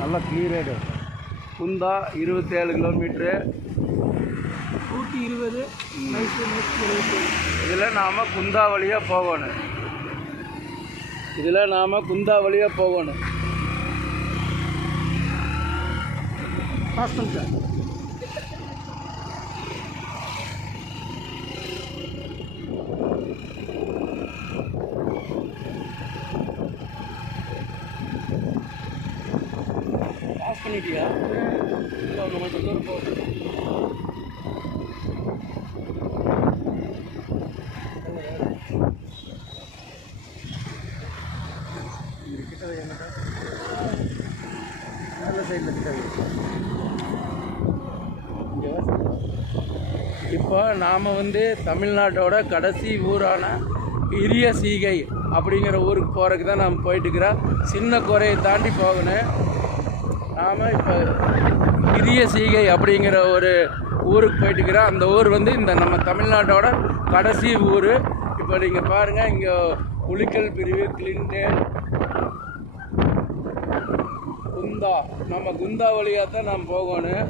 நல்ல கிளியரேடு குந்தா இருபத்தேழு கிலோமீட்ரு ஊட்டி இருபது மைசூர் நூற்றி இதில் நாம் குந்தா வழியாக போகணும். இதில் நாம் குந்தா வழியாக போகணும். பாஸ் பண்ணிட்டியா இல்லை ஒன்று மட்டும் தூரம் போ நல்ல சைடில் கிட்ட இப்போ நாம் வந்து தமிழ்நாட்டோட கடைசி ஊரான இரிய சீகை அப்படிங்கிற ஊருக்கு போகிறதுக்கு தான் நாம் போயிட்டுருக்கிறோம் சின்ன குறையை தாண்டி போகணும். நாம் இப்போ பெரிய சீகை அப்படிங்கிற ஒரு ஊருக்கு போயிட்டுக்கிறோம் அந்த ஊர் வந்து இந்த நம்ம தமிழ்நாட்டோட கடைசி ஊர். இப்போ நீங்கள் பாருங்கள் இங்கே புலிக்கல் பிரிவு கிளின்டேன் குந்தா. நம்ம குந்தா வழியாக தான் நாம் போகணும்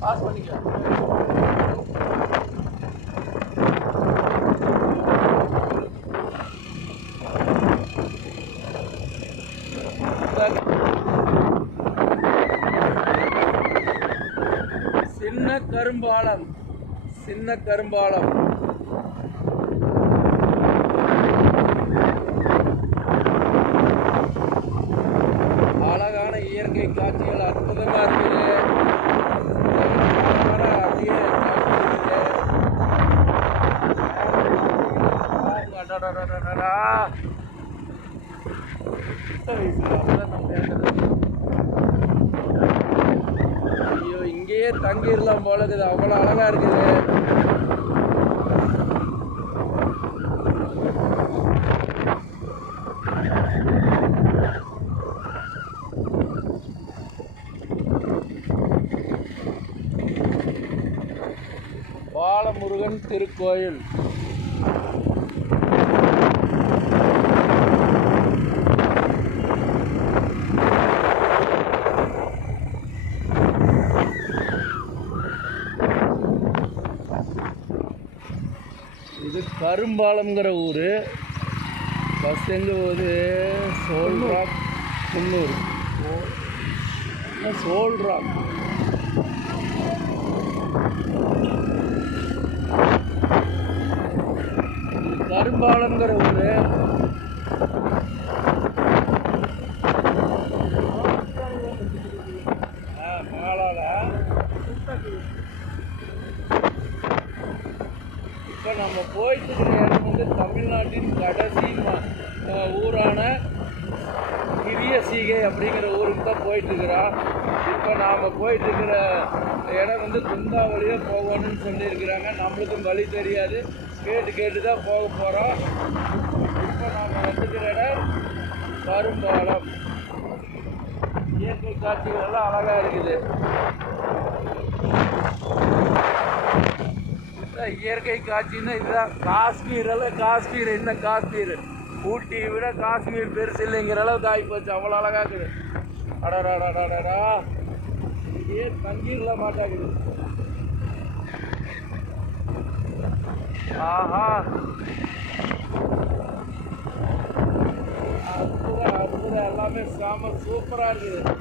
பாஸ் பண்ணிக்க சின்ன கரும்பாலம் சின்ன கரும்பாலம். அழகான இயற்கை காட்சிகள் அற்புதமா இருக்குது அழகான அப்படியே காட்சி இருக்குது. அடடடடடடா. சின்ன வயசுல அப்பதான் நம்ம ஏத்துறது. ஐயோ இங்கேயே தங்கிடலாம் போல இருக்குது அவ்வளோ அழகாக இருக்குது. பாலமுருகன் திருக்கோயில். இது கரும்பாலம்ங்கிற ஊர். பஸ் எங்கே போகுது? சோல்ராக் குன்னூர். சோல்ராக் இது கரும்பாலம்ங்கிற ஊர். இப்போ நம்ம போயிட்டு இருக்கிற இடம் வந்து தமிழ்நாட்டின் கடைசி ஊரான கிரிய சீகை அப்படிங்கிற ஊருக்கு தான் போயிட்டுருக்குறோம் இப்போ நாம் போயிட்டுருக்கிற இடம் வந்து குந்தாவளியே போகணும்னு சொல்லியிருக்கிறாங்க. நம்மளுக்கும் வழி தெரியாது. கேட்டு கேட்டு தான் போக போகிறோம் இப்போ நாம் வந்துக்கிற இடம் கரும்பாலம். இயற்கை காட்சிகள் எல்லாம் அழகாக இருக்குது. இயற்கை காட்சின்னா இதுதான் காஷ்மீரெல்லாம் காஷ்மீர் என்ன காஷ்மீர். ஊட்டியை விட காஷ்மீர் பெருசு இல்லைங்கிற அளவுக்கு ஆகிப்போச்சு அவ்வளோ அழகாக இருக்குது. அடடாடாடாடா இங்கேயே தங்கிடல மாட்டாங்குது ஆஹா. அற்புதம் அற்புதம். எல்லாமே செம சூப்பராக இருக்குது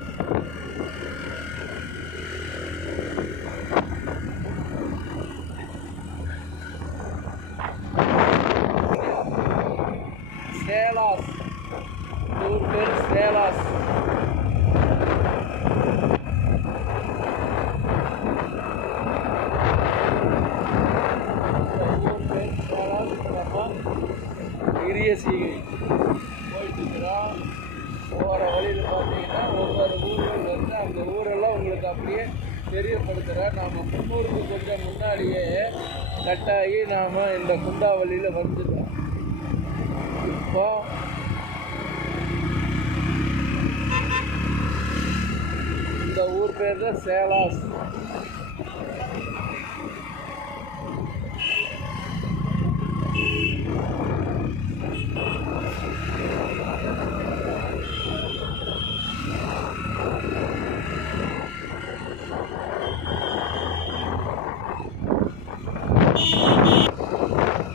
சேலாஸ் ஊர் பேர் சேலாஸ் ஊர் பேர் சேலாஸ் நம்ம பெரிய சீகை போயிட்டு இருக்கிறோம் போகிற வழியில் பார்த்தீங்கன்னா ஒவ்வொரு ஊர்கள் வந்து அந்த ஊரெல்லாம் உங்களுக்கு அப்படியே தெரியப்படுத்துகிறேன் நாம் முன்னூறுக்கு கொஞ்சம் முன்னாடி பின்னாடியே கட்டாகி நாம் இந்த குண்டாவளியில் வந்துட்டோம். இப்போ இந்த ஊர் பேர் தான் சேலாஸ்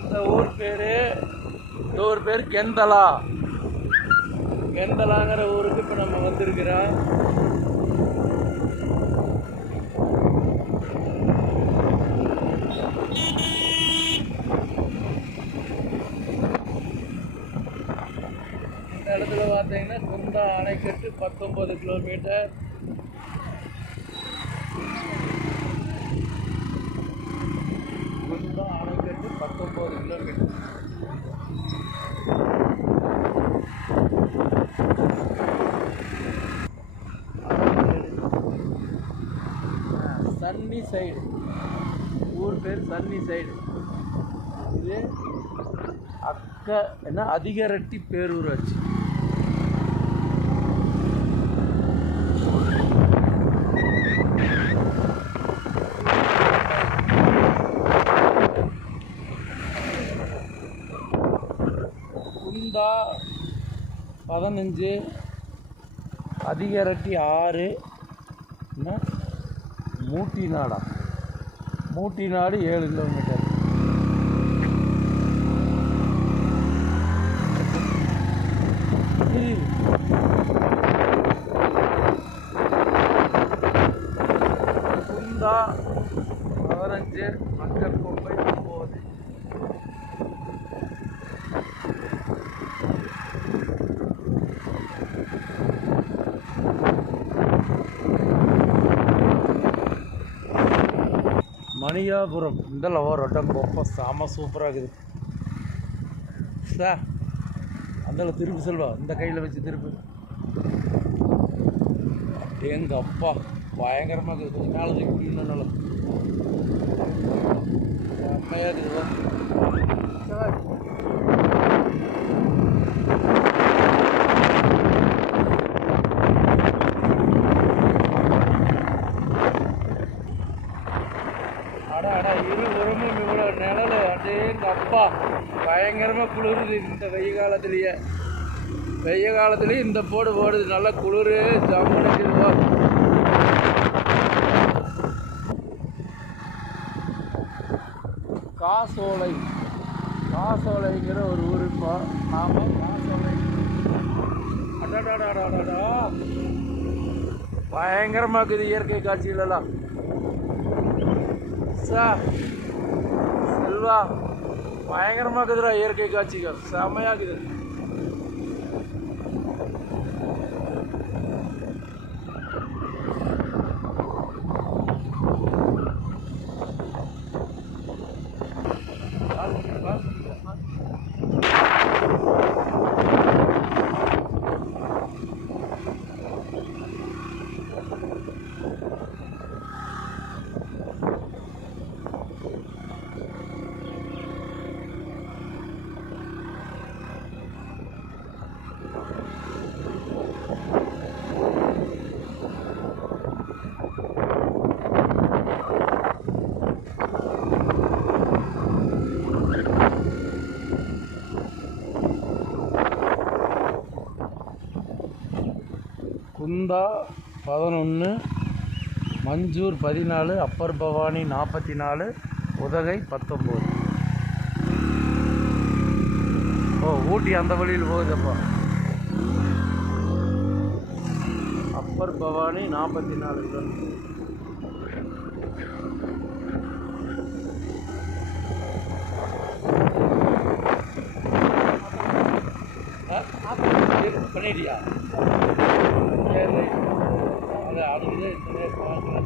இந்த ஊர் பேர்? இந்த பேர் கெந்தலா. கெந்தலாங்கிற ஊருக்கு இப்போ நம்ம வந்திருக்கிறோம். இந்த இடத்துல பார்த்தீங்கன்னா குந்தா அணைக்கட்டு பத்தொம்பது கிலோமீட்டர் குந்தா பத்தொம்பது கிலோமீட்டர் சன்னி சைடு. ஊர் பேர் சன்னி சைடு. இது அக்க என்ன அதிகரட்டி பேரூராட்சி குந்தா பதினஞ்சு அதிகரட்டி ஆறு என்ன? மூட்டி நாடா மூட்டி நாடு ஏழு கிலோமீட்டர் இரு. குந்தா பதினஞ்சு மக்கள் கோப்பை ஒம்பது மணியாபுரம். இதெல்லாம் ரொட்டம் கொப்ப. செம சூப்பராக இருக்குது. சார் அந்தால திருப்பி செல்வா இந்த கையில் வச்சு திருப்பி. எங்கள் அப்பா பயங்கரமாக இருக்குது. கொஞ்சம் நாள் தூக்கி இன்னும் நல்லா செம்மையாக இருக்குது வா. அட அட இரு உரமும் இவ்வளோ நிழல் அடேங்க அப்பா குளிர் குளிருது இந்த வெய்ய காலத்துலேயே. வெய்ய காலத்துலேயும் இந்த போடு போடுது. நல்லா குளிர் ஜம்முனுக்குதுவா காசோலை. காசோலைங்கிற ஒரு ஊர் இப்போ நாம காசோலை. அடடடடடடா. பயங்கரமாக இருக்குது இயற்கை காட்சிகளெல்லாம். சார் செல்வா. பயங்கரமாக இருக்குதுடா இயற்கை காட்சிகள். செம்மையாக இருக்குது குந்தா பதினொன்று மஞ்சூர் பதினாலு அப்பர் பவானி நாற்பத்தி நாலு உதகை பத்தொம்போது. ஓ ஊட்டி அந்த வழியில் போகுதப்பா. அப்பர் பவானி நாற்பத்தி நாலு கிலோமீட்டர் ஆ? Thank you.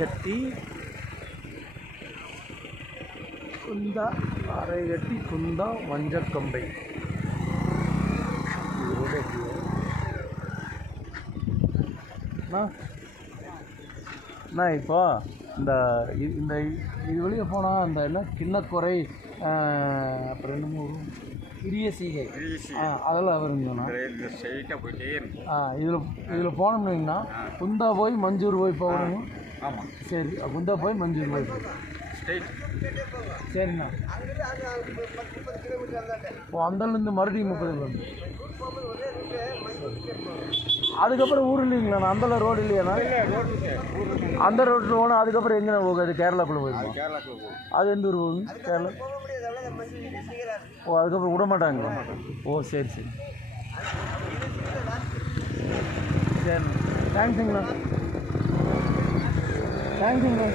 அரைகட்டி. குந்தா அரைகட்டி குந்தா மஞ்சக்கம்பை. அண்ணா. இப்போ இந்த இந்த இது வெளியே போனால் அந்த என்ன கிண்ணக்குறை அப்புறம் என்னமோ சிறிய சீகை. அதெல்லாம் வருங்கண்ணா ஆ இதில் இதில் போனோம்னா குந்தா போய் மஞ்சூர் போய் போகணும். ஆமாம் சரி குந்தா போய் மஞ்சூர் போய். சரிண்ணா. ஓ அந்தலேருந்து மறுபடியும் முப்பது கிலோமீட்டர். அதுக்கப்புறம் ஊர் இல்லைங்களாண்ணா அந்தல ரோடு இல்லையாண்ணா அந்த ரோட்டில் போனால் அதுக்கப்புறம் எங்கே போகுது? கேரளாக்குள்ளே போயிருக்கோம் போகும். அது எந்த ஊர் போகுது? கேரளா. ஓ அதுக்கப்புறம் விட மாட்டாங்களா? ஓ சரி சரி. சரிண்ணா. தேங்க்ஸுங்கண்ணா. தேங்க்ஸுங்கண்ணா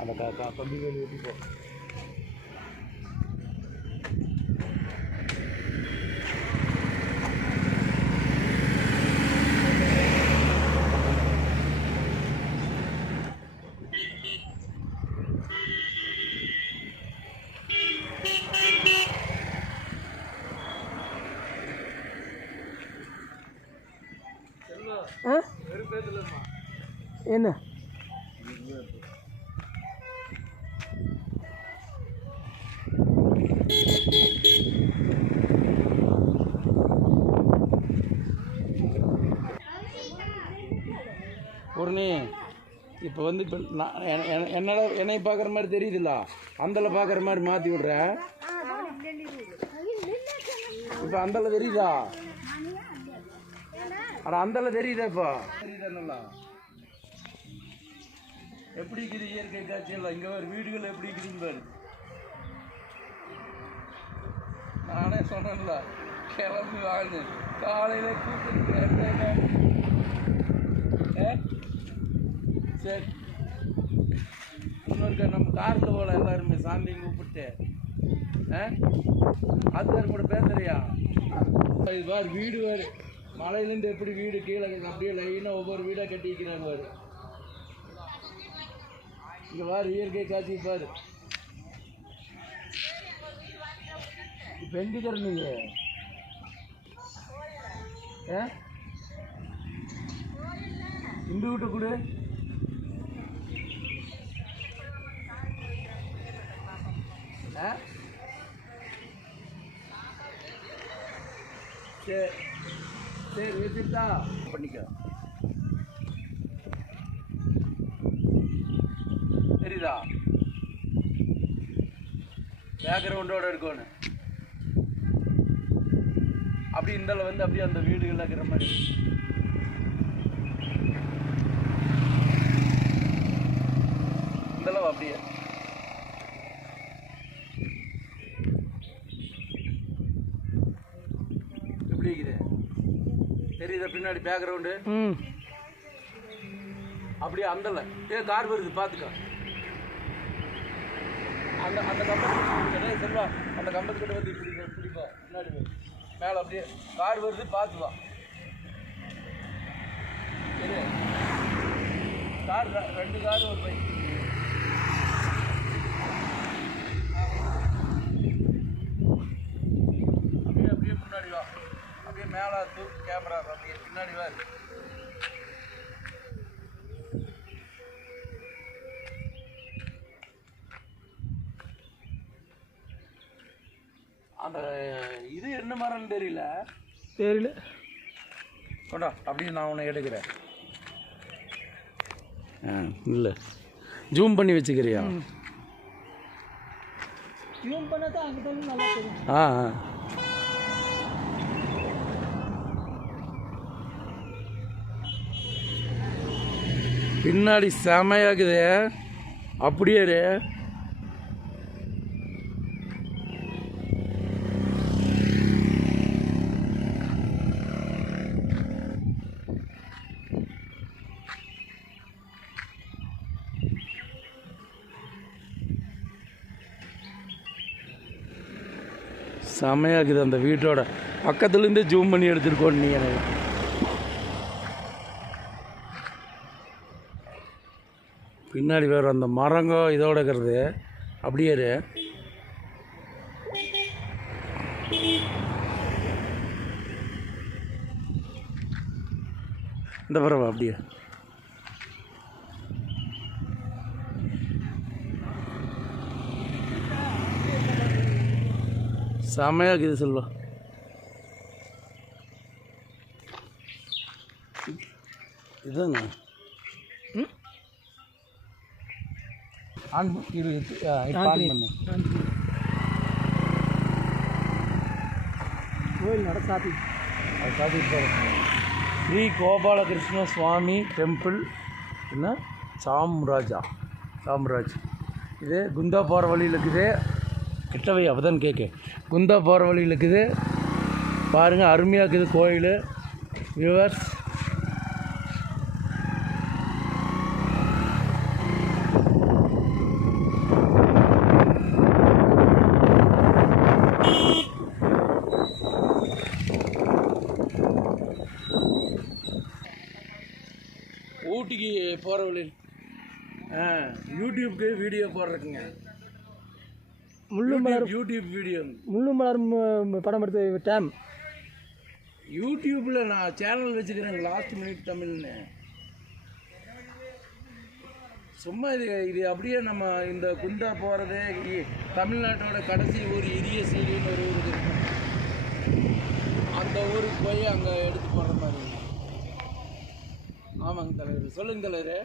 அந்த க க- கம்பி வேலி வெட்டி போ ஆ என்ன பூர்ணி இப்போ வந்து இப்போ நான் என்ன என்னை பார்க்குற மாதிரி தெரியுதுல்ல? அந்தல பார்க்குற மாதிரி மாற்றி விடுறேன் இப்போ அந்தல தெரியுதா? அட அந்தல தெரியுதா இப்போ? தெரியுதா நல்லா எப்படி இருக்குது இயற்கை காட்சி எல்லாம்? இங்கே வேறு வீடுகள் எப்படி இருக்குதுன்னு பாரு. நானே சொன்னேன்ல கிளம்பி வாங்க. காலையில் கூப்பிட்டு ஏ சரி. இன்னொருக்க நம்ம காரில் போகல எல்லாருமே சாமி கூப்பிட்டு. ஆ? கூட பேசுறியா? இது பார் வீடு வேறு. மலையிலேருந்து எப்படி வீடு கீழே அப்படியே லைனாக ஒவ்வொரு வீடாக கட்டிக்கிறாங்க பாரு. இங்கே பாரு இயற்கை காட்சி பாரு. இப்போ எங்கே தரணுங்க ஏ இந்த வீட்டை கொடு. சரி சரி வச்சுட்டா பண்ணிக்க தெரியுதா பேக்ரவுண்டோட இருக்கணும் அப்படி இந்தல வந்து அப்படியே அந்த வீடுகள் இருக்கிற மாதிரி இந்தளவு அப்படியே எப்படி இருக்குது தெரியுதா பின்னாடி பேக்ரவுண்டு அப்படியே அந்தல. ஏ கார் வருது பார்த்துக்க அந்த அந்த கம்பத்துக்கிட்ட செல்வா. அந்த கம்பத்துக்கிட்ட வந்து இப்படி போ, இப்படி போ பின்னாடி போ. மேலே அப்படியே கார் வருது பார்த்து வா. சரி கார் ரெண்டு கார் ஒரு பைக் அப்படியே அப்படியே முன்னாடி வா அப்படியே மேலே தூக்கி கேமரா அப்படியே பின்னாடி வா அந்த இது என்ன மரம்னு தெரியல. தெரியல. கொண்டா அப்படியே நான் உன்னை எடுக்கிறேன். ஆ இல்லை. ஜூம் பண்ணி வச்சுக்கிறியா? டியூன் பண்ணா தான் அங்கே தான் நல்லா தெரியும். ஆ ஆ. பின்னாடி செமையாக்குது அப்படியே செமையாக்குது அந்த வீட்டோட. பக்கத்துலேருந்து ஜூம் பண்ணி எடுத்துருக்கோன்னு நீ பின்னாடி வேறு அந்த மரங்க இதோட இருக்கிறது. அப்படியே இரு. இந்த பரவா அப்படியே. செமையாக இருக்குது செல்வா. இதுதாங்க ஆன் இரு ஆன் பண்ணு கோயில் நட சாத்தி. அது ஸ்ரீ கோபாலகிருஷ்ண சுவாமி டெம்பிள் என்ன? சாம்ராஜா. சாம்ராஜ். இது குந்தா போகிற வழியில் இருக்குது. கிட்டவை அப்பதான் கேட்கு குந்தா போகிற வழியில் இருக்குது. பாருங்கள் அருமையாக இருக்குது கோயில். வியூவர்ஸ் போகிற வழியில் ஆ யூடியூப்க்கு வீடியோ போடுறதுக்குங்க. முள்ளு மலர் யூடியூப் வீடியோ. முள்ளு மலர் ம- ம- படம் எடுத்த டேம் யூடியூப்பில் நான் சேனல் வச்சுக்கிறேன் லாஸ்ட் மினிட் தமிழ்னு. சும்மா இது இது அப்படியே நம்ம இந்த குந்தா போகிறது தமிழ்நாட்டோட கடைசி ஊர் இரிய சீலின்னு ஒரு ஊர் இருக்கு. அந்த ஊருக்கு போய் அங்கே எடுத்து போடுற மாதிரி ஆமாங்க தலைவர். சொல்லுங்க தலைவர்.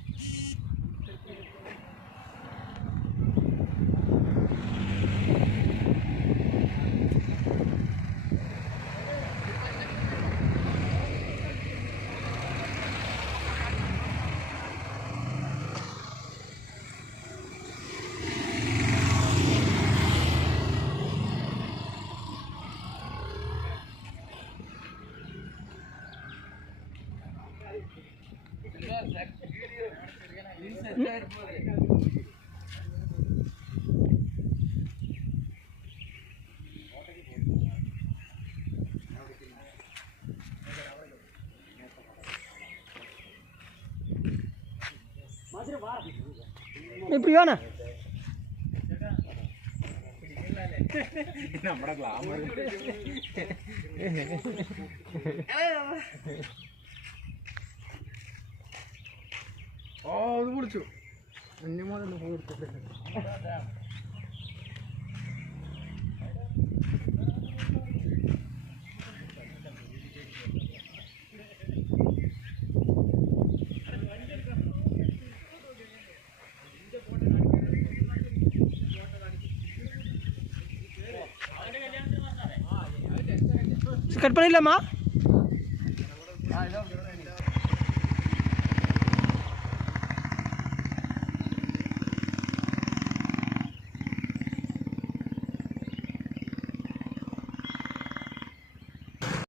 இப்படி வேணா നമ്മുടെ ഗ്ലാമർ അവൾ വിളിച്ചു. അന്യമാരൊന്നും കൊടുത്തിട്ടില്ല കട്ട് പണിയില്ലമ്മ